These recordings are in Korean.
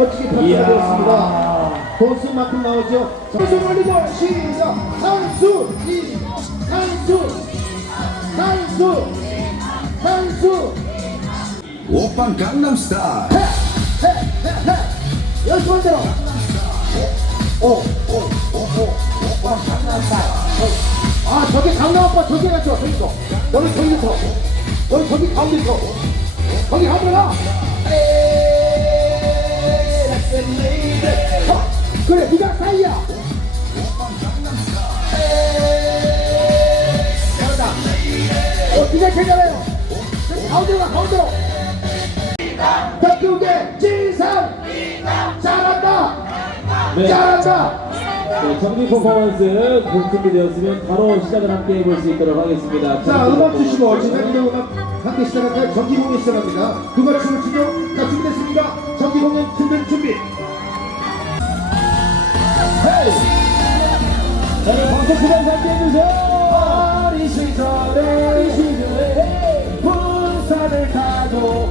멋지게 펼쳐졌습니다. 돈수만큼 나오죠. 손 올리고 시작. 산수 이 산수 산수 산수. 오빤 강남스타일. 헤헤헤헤 열두 번째로. 오 오 오 오오 강남스타일. 아 저기 강남 오빠 저기 가죠. 저기 서. 여기 저기 서. 여기 저기 가운데 서. 거기 어, 그래 네가 사이야? 잘한다 어 제일 잘해요? 저기 가운데로 가 가운데로. 덕규대 진상. 잘한다. 네. 잘한다. 네, 정기 퍼포먼스 곧 준비되었으면 바로 시작을 함께 해볼 수 있도록 하겠습니다. 자 음악 주시고 지난주에 음악 함께 시작할까요 정기 공연 시작합니다. 누가 춤을 추죠? 자 준비됐습니다 방송 시간 함께 해주세요. 어린 시절에 시절에 군산을 타고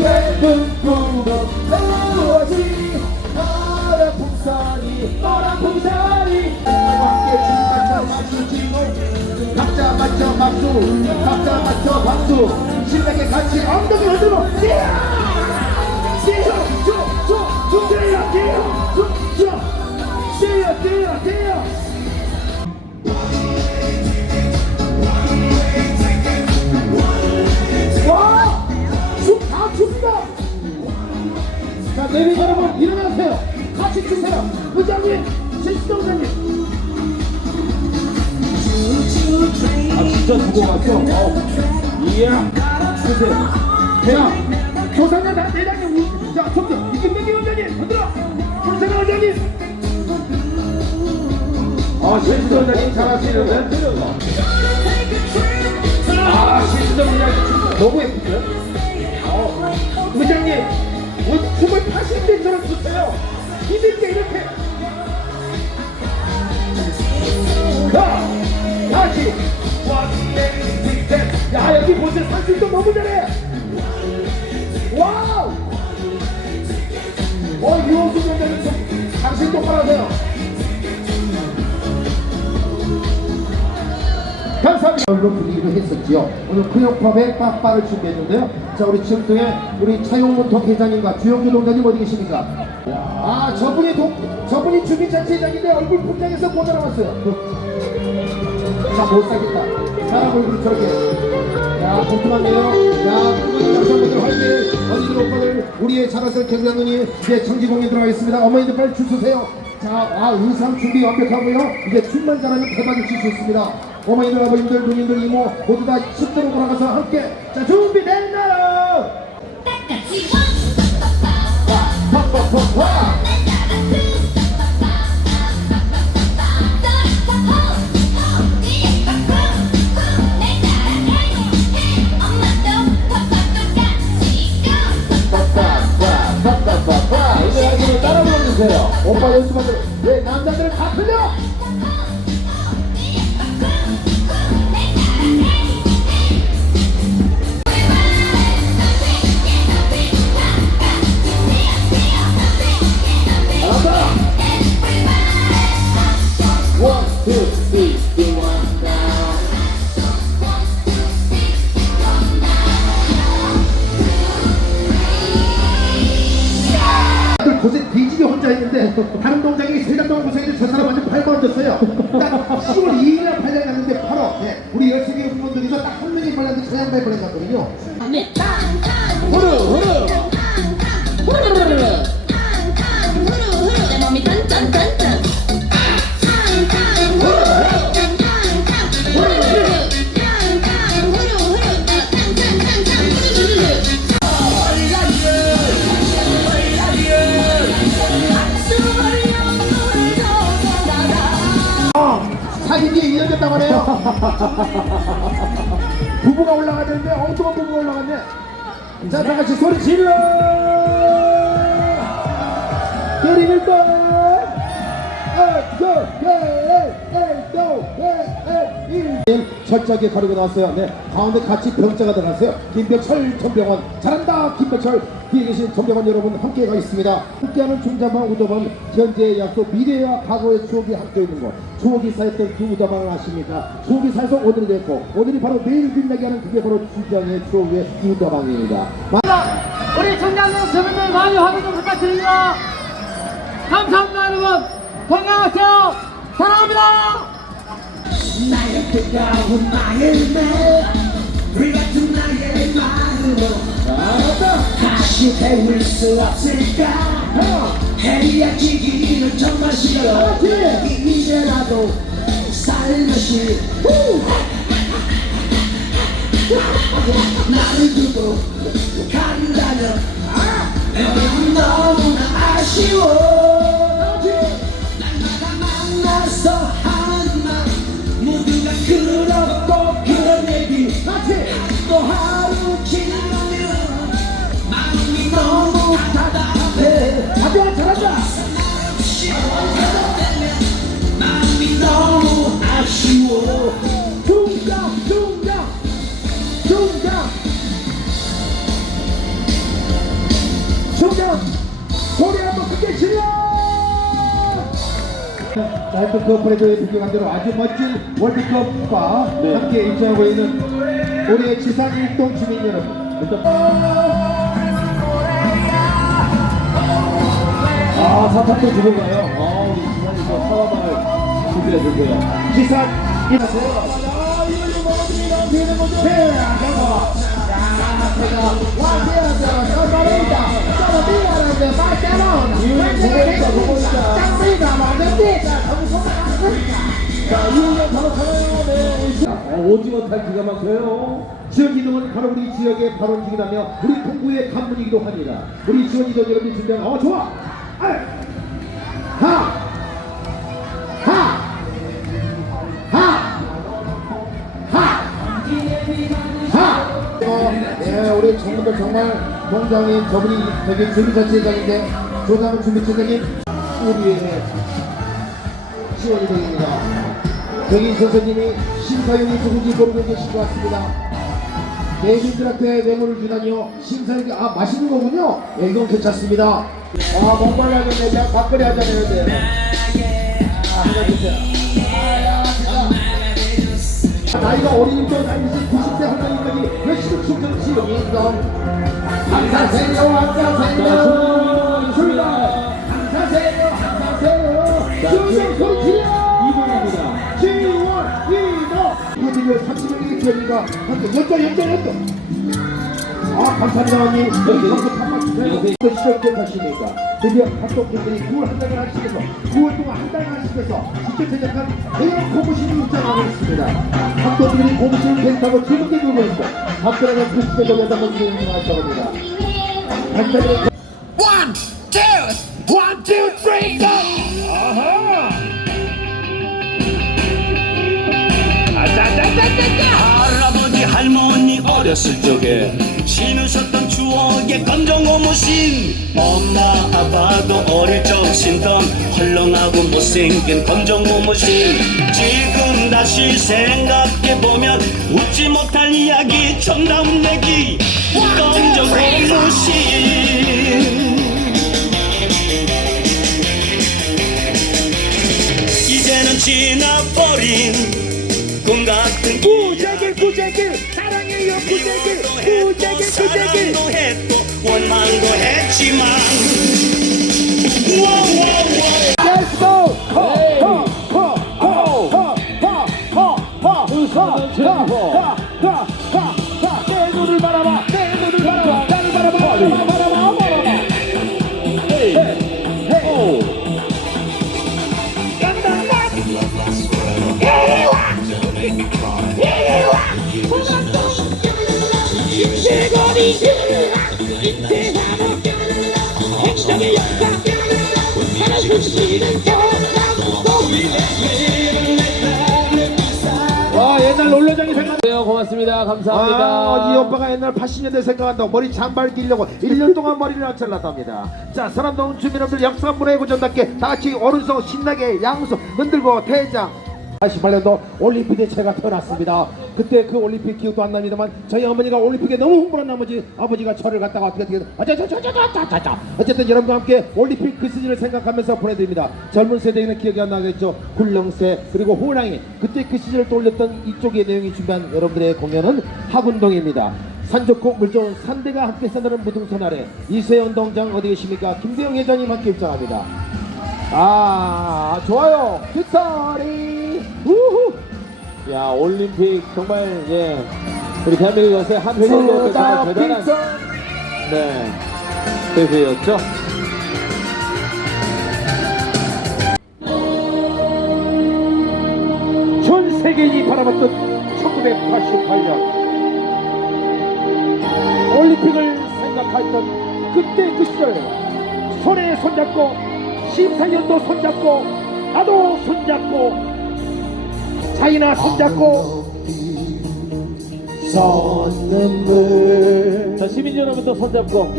예쁜 꿈도 이루어지 노란 풍선이 노란 풍선이 함께 춤 맞춰 박수 치고 각자 맞춰 박수 각자 맞춰 박수 신나게 같이 엉덩 춥니다! 자, 내비 여러분 일어나세요. 같이 추세요. 부장님, 신수동장님. 아, 진짜 두고 갔어. 어. 이야. 주세요. 자, 조상현 다 대장님, 우- 자, 속도 이김백기 원장님, 흔들어. 조상현 원장님. 아, 신수동 원장님 잘하시는데? 아, 신수동 원장님 너무 예쁘죠? 어, 부장님, 뭐 춤을 80대처럼 추세요. 힘있게 이렇게. 자, 다시. 야, 여기 보세요. 산신도 너무 잘해. 와우! 오늘로 분위기로 했었지요. 오늘 크용팝의 빠빠를 준비했는데요. 자, 우리 지금부에 우리 차용문턱 회장님과 주영주 동장님 어디 계십니까? 아, 저분이 동, 저분이 주민자치회장인데 얼굴 분장해서 못 알아봤어요. 자, 못 사겠다. 사람 얼굴 저렇게. 야, 궁금한데요. 야, 여성분들 화이팅! 어디들 오빠들, 우리의 자랑스러운 경장님이 이제 정기공연 들어가겠습니다. 어머니들 빨리 줄 서세요. 자, 아, 의상 준비 완벽하고요. 이제 춤만 잘하면 대박이 칠수 있습니다. 어머니들, 아버님들, 누님들, 이모 모두 다 10대로 돌아가서 함께. 자, 준비됐 혼자 했는데 다른 동작이 세장 동안 고생했는데 저 사람 완전 팔만 졌어요. 딱 10월 2일이나 발령이 났는데 바로 네, 우리 열심히 한 분들이서 딱 한 명이 발렸는데 저 양반이 발령났거든요. 후루, 후루. 자, 다 같이 소리 질러! 드림일 때! 아, 고, 예, 예, 예! 철저하게 가리고 나왔어요. 네, 가운데 같이 병자가 들어갔어요. 김병철 전병원 잘한다. 김병철 뒤에 계신 전병원 여러분 함께 가겠습니다. 함께하는 중자방 우도방 현재의 약속 미래와 과거의 추억이 함께 있는 것. 추억이 쌓였던 그 우도방을 아십니까? 추억이 쌓여서 오늘이 됐고 오늘이 바로 내일 빛나게 하는 그게 바로 주장의 추억의 이 우도방입니다. 우리 청량동 주민들 많이 확인 좀 부탁드립니다. 감사합니다, 여러분. 건강하세요. 사랑합니다. 나의 뜨거운 마음에 불 같은 나의 마음으로 다시 배울 수 없을까? 해야 지기는 정말 싫어. 이제라도 살며시 나를 두고 간다면 넌 너무나 아쉬워 그 프레드에 비교한 대로 아주 멋진 월드컵과 네. 함께 일치하고 있는 우리의 지상 일동 주민 여러분. 아, 사탑도 두고 가요. 아, 우리 지난주에 사과방을 준비해 주세요. 지상 일 동 어, 오징어 탈 기가 막혀요. 지역 이동은 바로 우리 지역의 발원직이라며 우리 동구의 간문이기도 합니다. 우리 지원 이동 여러분이 준비한 어 좋아. 알. 하. 하. 하. 하. 하. 어, 네, 우리 전문도 정말 동장인 저분이 저기 준비자체장인데 조상은 준비체장님 우리의 지원 이동입니다. 정인 선생님이 심사위원이 누군지 모르고 계신 것 같습니다. 내빈들한테 뇌물을 주다니요. 심사위원이 아 맛있는 거군요. 네, 이건 괜찮습니다. 아 목말라 하겠네. 내가 밥거리 하잖아요. 네. 아, 하나 주세요. 아, 나이가 어리니까 나이는 90대 할머니까지 열심히 춤추는 지역인성 감사세요 감사세요 시작됐다시니까 드디어 합동분들이 9월 한 달간 하시면서, 9월 동안 한 달간 하시면서, 직접 제작한 대형 고무신을 입장하겠습니다. 합동분들이 고무신을 계속하고 즐겁게 놀고 있고, 합동하는 크리스백을 여자분 진행을 할 겁니다. 한달간 One, go! 어렸을 적에 신으셨던 추억의 검정 고무신. 엄마 아빠도 어릴 적 신던 헐렁하고 못생긴 검정 고무신. 지금 다시 생각해보면 웃지 못할 이야기 정다운 내기. 검정 고무신. 이제는 지나버린 꿈 같은 부재 부재길 사랑해요 구제길 구제길 구제길 원망도 했지만 와 옛날 놀러 회장이 생각. 네, 고맙습니다. 감사합니다. 아, 이 오빠가 옛날 80년대 생각한다고 머리 잔발 끼려고 1년 동안 머리를 안 잘랐답니다. 자, 사람다운 주민분들 역사 문화의 고전답게 다 같이 오른손 신나게 양손 흔들고 대장. 88년도 올림픽에 제가 태어났습니다. 그때 그 올림픽 기억도 안 납니다만 저희 어머니가 올림픽에 너무 흥분한 나머지 아버지가 저를 갖다가 어떻게 어떻게 어쩌저저저저저저 어쨌든 여러분과 함께 올림픽 그 시즌을 생각하면서 보내드립니다. 젊은 세대에는 기억이 안 나겠죠. 굴렁쇠 그리고 호랑이 그때 그 시즌을 떠올렸던 이쪽의 내용이 준비한 여러분들의 공연은 학운동입니다. 산 좋고 물 좋은 산대가 함께 산다는 무등산 아래 이세연 동장 어디 계십니까? 김대영 회장님 함께 입장합니다. 아 좋아요 우후 야, 올림픽 정말 예. 우리 대한민국 역사의 한 회장도 정말 대단한 네. 대회였죠. 전 세계인이 바라봤던 1988년 올림픽을 생각했던 그때 그 시절 손에 손잡고 14년도 손잡고 나도 손잡고 차이나 손잡고 자, 시민 여러분도 손잡고.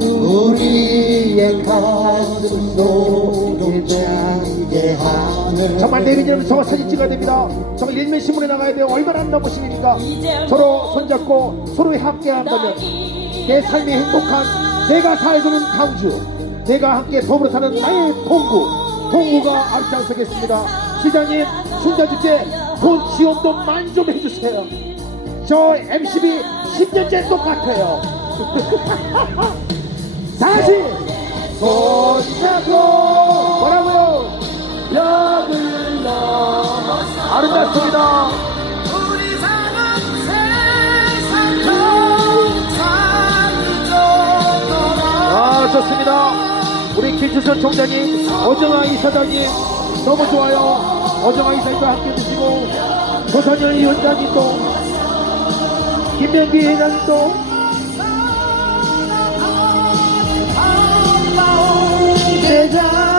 우리의 가슴 속에 장대하늘 정말 내민 여러분 저거 사진 찍어야 됩니다. 저거 일면 신문에 나가야 돼요. 얼마나 남으시니까? 서로 손잡고 서로 함께 한다면 내 삶이 행복한 내가 살고는 강주 내가 함께 더불어 사는 나의 동구 동구가 앞장서겠습니다 시장님 순자주제 돈 지원도 많이 좀 해주세요. 저 MCB 10년째 똑같아요. 다시 손 잡고 뭐라고요? 벽을 넘어서 아름답습니다. 우리 사는 세상 아 좋습니다. 우리 김주선 총장님 어정아 이사장님 너무 좋아요. 어정하이 사님도 함께 드시고 조선현 위원장님 또 김명기 회장이 또 대장